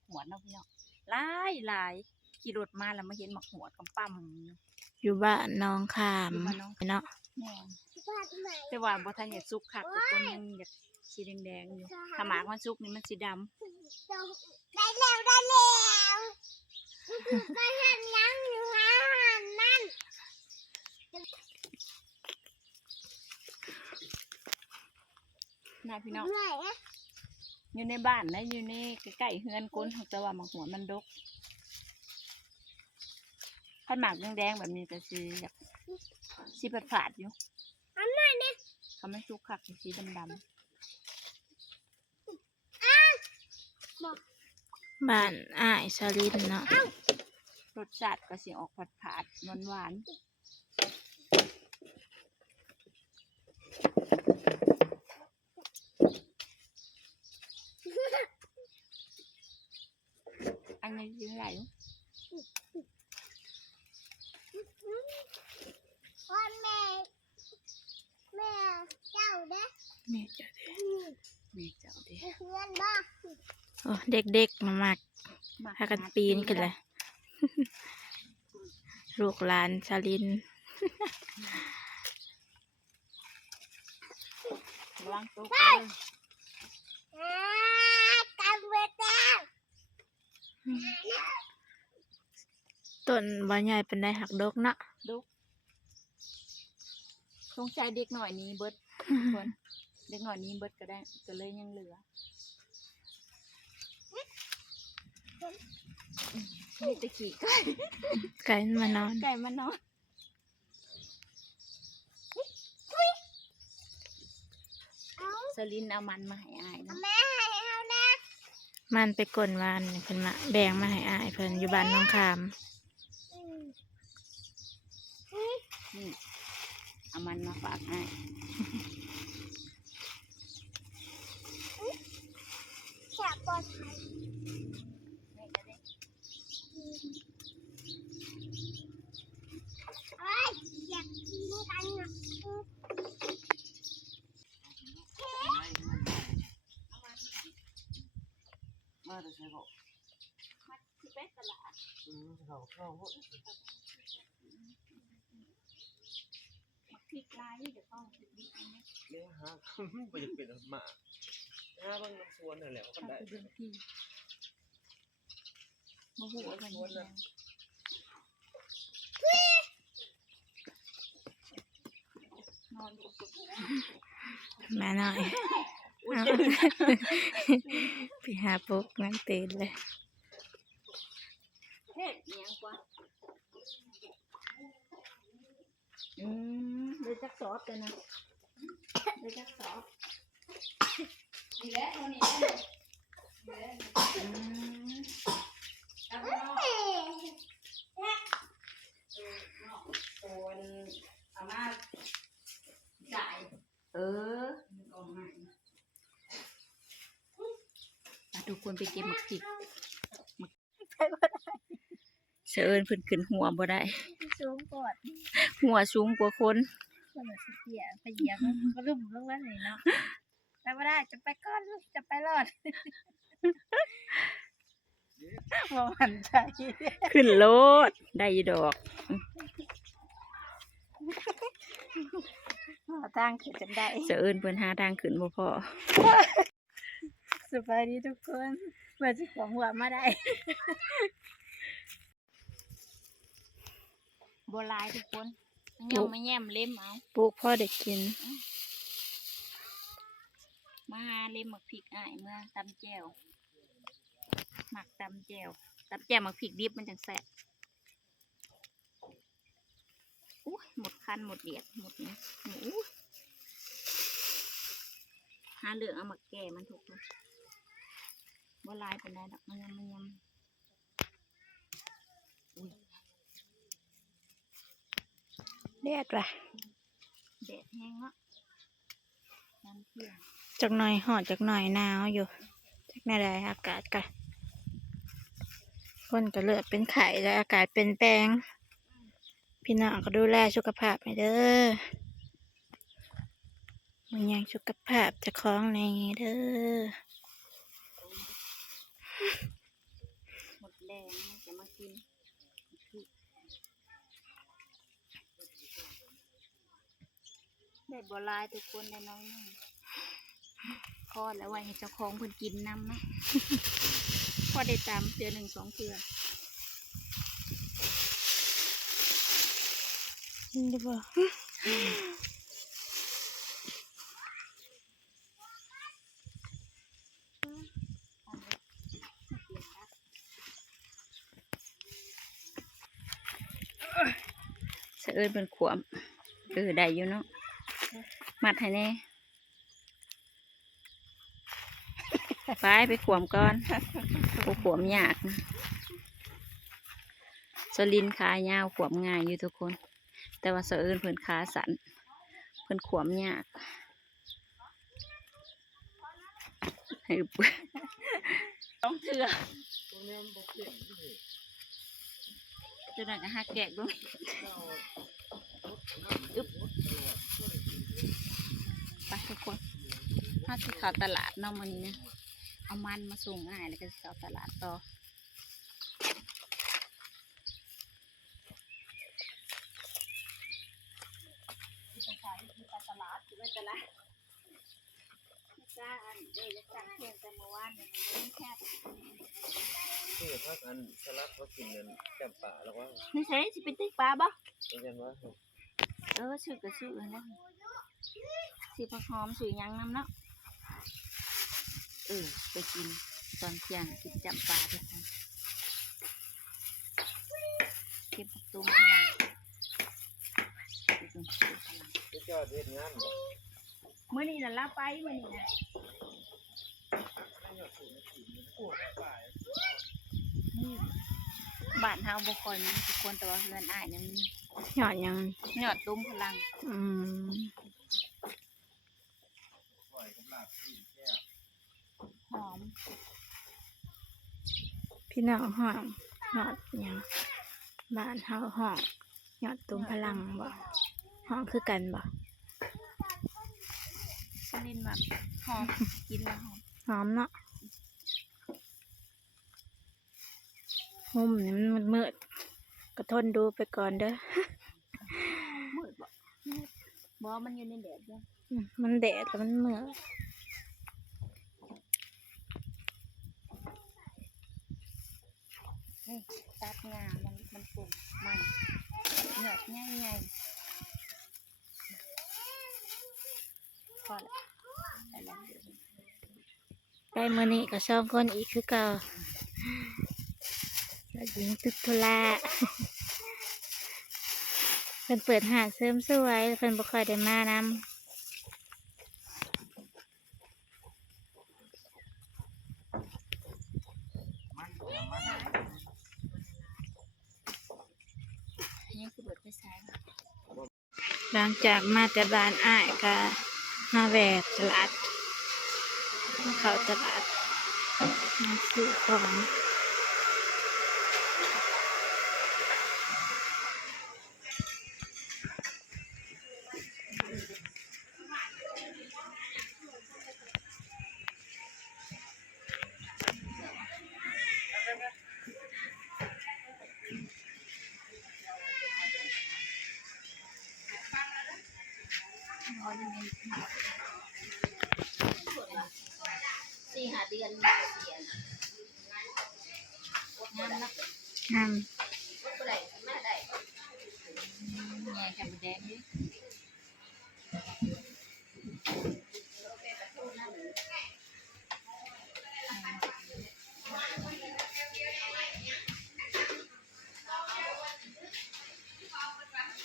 กหัวเนาะพี่น้องหลายขี่รถมาแล้วมาเห็นหมักหัวกำปั้มอยู่บ้านน้องขามอยู่บ้านน้องเนาะแม่แต่ว่าบ่ทันอยากสุกคักทุกคนยังอยากสีแดงๆอยู่ถ้าหมากมันสุกนี่มันสีดำได้แล้วได้เห็นยังอยู่หาหันนั่นน่าพี่น้องอยู่ในบ้านนะอยู่ในใกล้ๆเฮือนก้นแต่ว่าหมากหัวมันดกถ้าหมากแดงๆแบบนี้ก็สีแบบสีผาดๆอยู่อันไหนเนี่ยเขาไม่สุกคักสีดำบ้านอ้ายสลินเนาะรสชาติก็สีออกผาดๆหวานอันนี้ยืนไหลพ่อแม่เจ้าเด้แม่เจ้าเด้ เพื่อนบ้าโอ้เด็กๆมามักพากันปีนกันเลยลูกหลานสลินวางตุ๊กกันเวทต้นใบใหญ่เป็นได้หักดกเนาะดุกสงสัยเด็กหน่อยนี้เบิดคนเด็กหน่อยนี้เบิดก็ได้ก็เลยยังเหลือมีตะขี่ไก่มานอน สลินเอามันมาให้อายนะ แม่ให้เขานะ มันไปกลนวานเพิ่นมาแบ่งมาให้อ้ายเพิ่นอยู่บ้านน้องขามนี่เอามันมาฝากให้แฉะปอดอยากกินกันนะมาแต่ใช่เขามาที่เป็ดตลาดเขาพริกลายเดี๋ยวต้องพริกดิบนะเนี่ยฮะไปจะเป็นหมาบางน้ำสวนนั่นแหละก็ได้เดือนที่มาหัวกันเลยนอนอยู่มาหน่อยไปหาปุ๊กนั่งเต้นเลยเฮ็ดเนียงกว่าเลยจักซอสกันนะเลยจักซอสนี่แหละตัวนี้คนเอามาจ่ายทุกคนไปเก็บหมักจิกเชิญเพิ่นขึ้นหัวบ่ได้สูงกดหัวสูงกว่าคนคนละสิเกียไปเหยียบก็ลุ่มลงแล้วนี่เนาะไปไม่ได้จะไปก้อนจะไปรอดบ่มันใจขึ้นโลดได้ดอกทางขึ้นจนได้เชิญเพิ่นหาทางขึ้นบ่พอสบายดีทุกคนเพื่อจะของหัวมาได้บัวลายทุกคนยังไม่แย้มเล่มเอาปลูกพ่อเด็กกินมาหาเล่มหมักพริกอ้ายเมื่อตำแจ่วหมักตำแจ่วหมักพริกดิบมันจังแซ่บอุ้ยหมดคันหมดเดียดหมดเนี่ยหาเหลืองเอามาแก่มันถูกเลยบัวลายเป็นไรดอกมันยำแดดว่ะแดดแห้งละน้ำเที่ยงจักหน่อยหอดจักหน่อยหนาวอยู่จักหน่อยอากาศกันคนก็เลือดเป็นไข่และอากาศเป็นแปลงพี่น้องก็ดูแลสุขภาพให้เด้อมันยังสุขภาพจะคล้องในเด้อ กินได้บ่หลายทุกคนได้น้อยหนึงพอแล้วไว้ให้เจ้าของเพิ่นกินนำเนาะ พอได้ตามเทื่อ1 2เทื่อ นี่บ่ สะเอิญเป็นขวมได้อยู่เนาะมัดให้แน่ ไปขวมก่อนบ่ขวมยากนะสลินขายาวขวมง่ายอยู่ทุกคน แต่ว่าสะเอิญเพิ่นขาสั้นเพิ่นขวมยากให้เบิ่งต้องเถื่อจะนั่นก็หักแกะเบิ่งอึ๊บไปทุกคนถ้าสิเข้าตลาดเนาะมื้อนี้นะเอามันมาส่งง่ายแล้วก็สิเข้าตลาดต่อพักอันสลัดเขากินเงินแก้มป่าแล้วว่า นี่ใช่สิเป็นติ๊กปลาบ่ เป็นยังว่า ซื้อก็ซื้อนะซื้อผักหอมซื้อหยังนำเนาะไปกินตอนเที่ยงกินจับปลาทุกคนเก็บผักตุ้มพลัง จะจอดเฮ็ดงานบ่ มื้อนี้น่ะลาไปมื้อนี้น่ะบ้านเฮาบ่ค่อยมีทุกคนแต่ว่าเฮือนอ้ายเนี่ยมี หยอดยัง ยอดตุ้มพลัง อืม หอม พี่น้องห้องหยอดยังบ้านเฮาห้องหยอดตุ้มพลังบ่ห้องคือกันบ่ สลินแบบหอมกินแล้วหอม หอมเนาะหุ่มนี่มันมืดๆก็ทนดูไปก่อนเด้อ มืดบ่มันอยู่ในแดดเด้อ มันแดดแล้วมันมืด นี่ตัดงามันปลูกมันหยอดใหญ่ๆพอละได้แล้ว ไปมื้อนี้ก็2คนอีกคือเก่าแล้วหญิงตึกธุระเพิ่นเปิดห้างเสริมสวยเพิ่นบ่ค่อยได้มานำ นี่คือเบิดไปใช้ หลังจากมาแต่บ้านอ้ายก็มาแวะตลาดมาเข้าตลาดมาซื้อของ 4-5 เดือนมีเสียงามนะ นำ บ่ได้มาได้แง่แค่บ่แดงนี่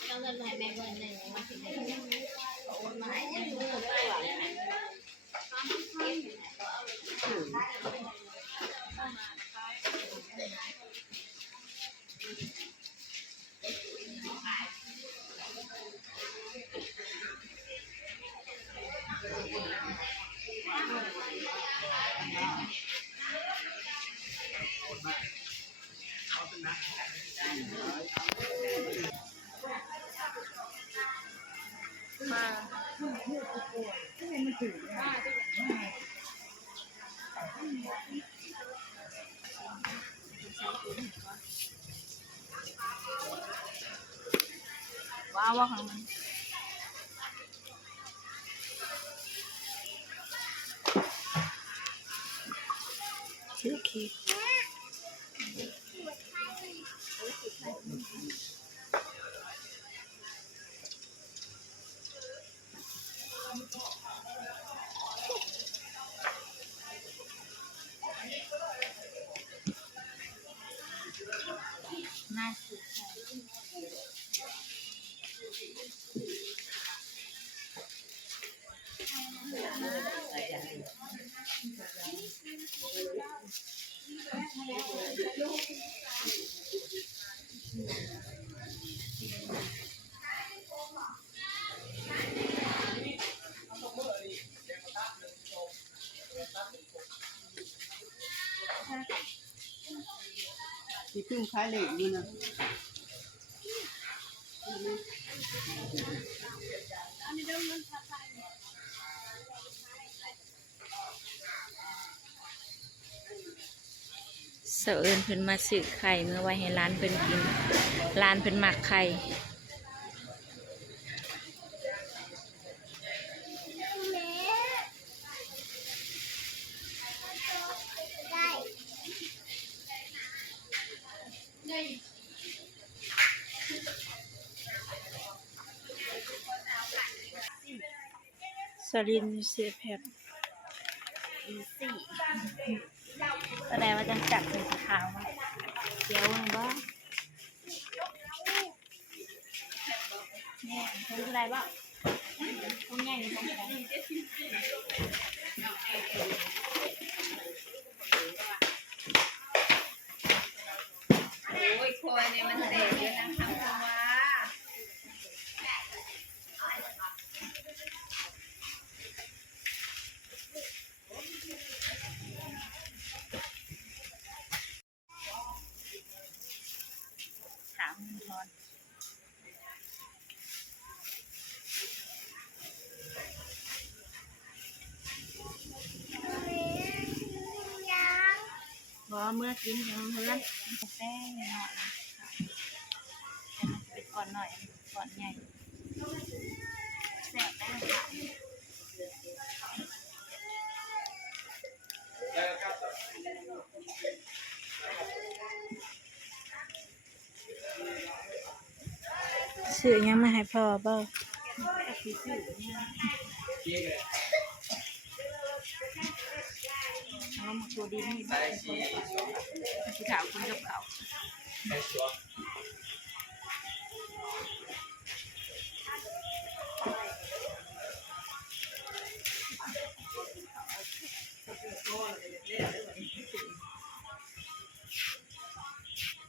เอาเงินมาให้แม่เงินหนึ่งมาสิได้โอนมาให้ยังดูได้หวัง เอาว่าของมันชื่อคิดน่าซื้อที่พึ่งคล้ายเหล็กนี่นะ เสาเอิญเพิ่นมาซื้อไข่เมื่อไว้ให้ร้านเพิ่นกินร้านเพิ่นมักไข่ สลินเสียแพบ อีสี่แสดงว่าจะจัดเป็นสีขาวมั้ยเดี๋ยวมันบ้างเนี่ยทงอะไรบ้างทงใหญ่หรือทงอะไรโอ้ยคอยเนี่ยมันเด็กเยอะนะทำตัวถามเงินทอนบอกว่าเมื่อกินยังเพื่อนแป้งหน่อยแต่มันจะเป็นก่อนหน่อยก่อนใหญ่แซ่บได้ค่ะ ซื้อยังมาให้พ่อบ่ เอามาตัวดีนี่บ้างสีขาวคุณกับเขา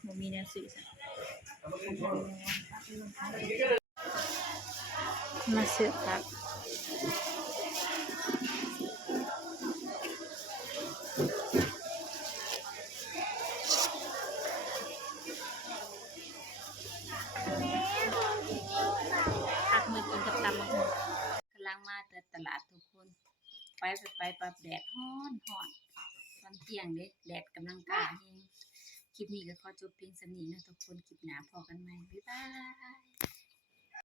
บ่มีแนวสื่อสาร มาซื้อผัก พักมือกินกับตำมะฮุงกำลังมาแต่ตลาดทุกคน ไปปับแดดฮ้อนตอนเที่ยงเด้แดดกำลังกล้าแฮงคลิปนี้ก็ขอจบเพียงสำนี้นะทุกคนคลิปหน้าพอกันใหม่บ๊ายบาย